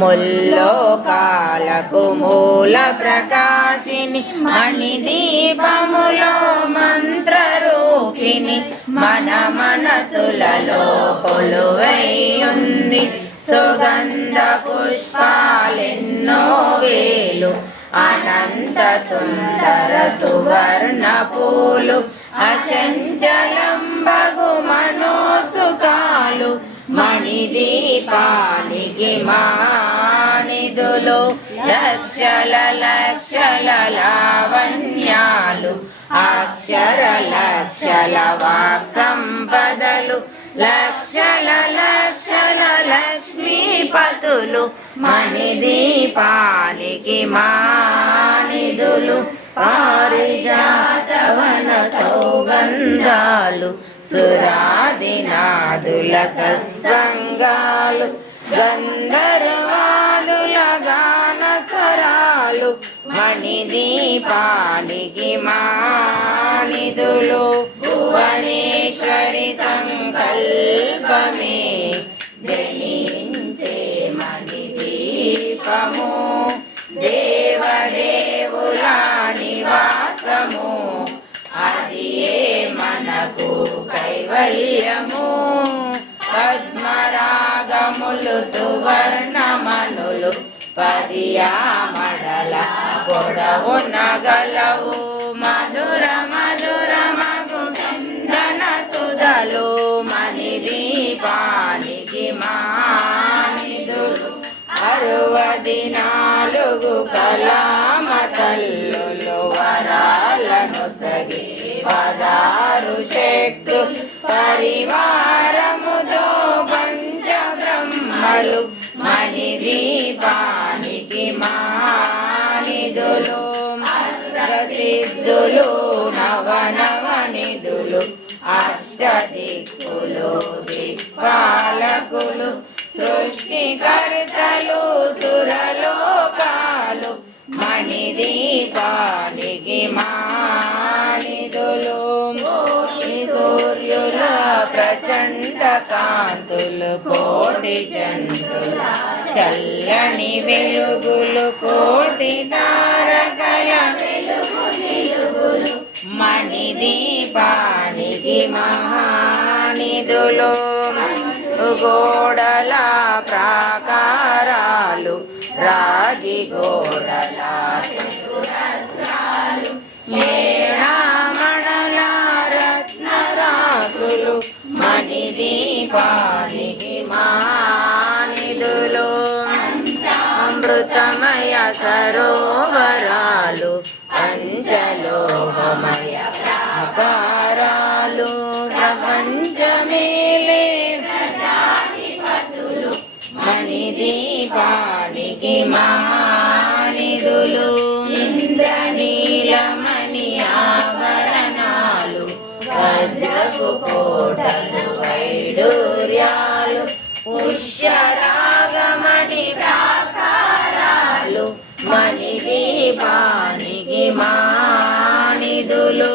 ముల్లోకాలకు మూల ప్రకాశిని మణిదీపములో మంత్రరూపిణి మన మనసులలో కొలువై ఉంది సుగంధ పుష్పాలెన్నో వేలు అనంత సుందర సువర్ణ పూలు అచంచలంబగు మనోసుకాలు మణిదీపానికి మానిధులు లక్షల లక్షల లావణ్యాలు అక్షర లక్షల వాక్ సంపదలు లక్షల లక్షల లక్ష్మీపతులు మణిదీపానికి మానిధులు పారిజాతవన సౌగంధాలు సురాదినాదుల సత్సంగాలు గంధర్వాదుల గాన స్వరాలు మణిదీపానికి మానిధులు భువనేశ్వరి సంకల్పమే జనించే మణిదీపము దేవదేవుల నివాసము అది ఏ మనకు కైవల్యము పద్మరాగములు సువర్ణమనులు పదియామడల పొడవున గలవు మధుర మధురమగు చందన సుధలు మణిదీపానికి మానిధులు 64 కళామ తల్లులు వరాలను సగి 16 శక్తులు పరివారముతో పంచబ్రహ్మలు మణిదీపానికి మానిధులు అష్టసిద్ధులు నవనవనిధులు అష్టదిక్కులు దిక్పాలకులు సృష్టికర్తలు సురలోకాలు మణిదీపానికి మానిధులు సూర్యుల ప్రచండ కాంతులు కోటి చంద్రుల చల్లని వెలుగులు కోటి తారకల వెలుగులు మణిదీపానికి మహానిధులు గోడల ప్రాకారాలు రాగి గోడల చతురస్రాలు మేళమణల రత్నరాసులు మణిదీపానికి మానిధులు అమృతమయ సరోవరాలు పంచలోహమయ ప్రాకారాలు ప్రపంచమేలే మణిదీపానికి మానిధులు ఇంద్రనీలమణి ఆభరణాలు వజ్రపు కోటలు వైడూర్యాలు పుష్యరాగమణి ప్రాకారాలు మణిదీపానికి మానిధులు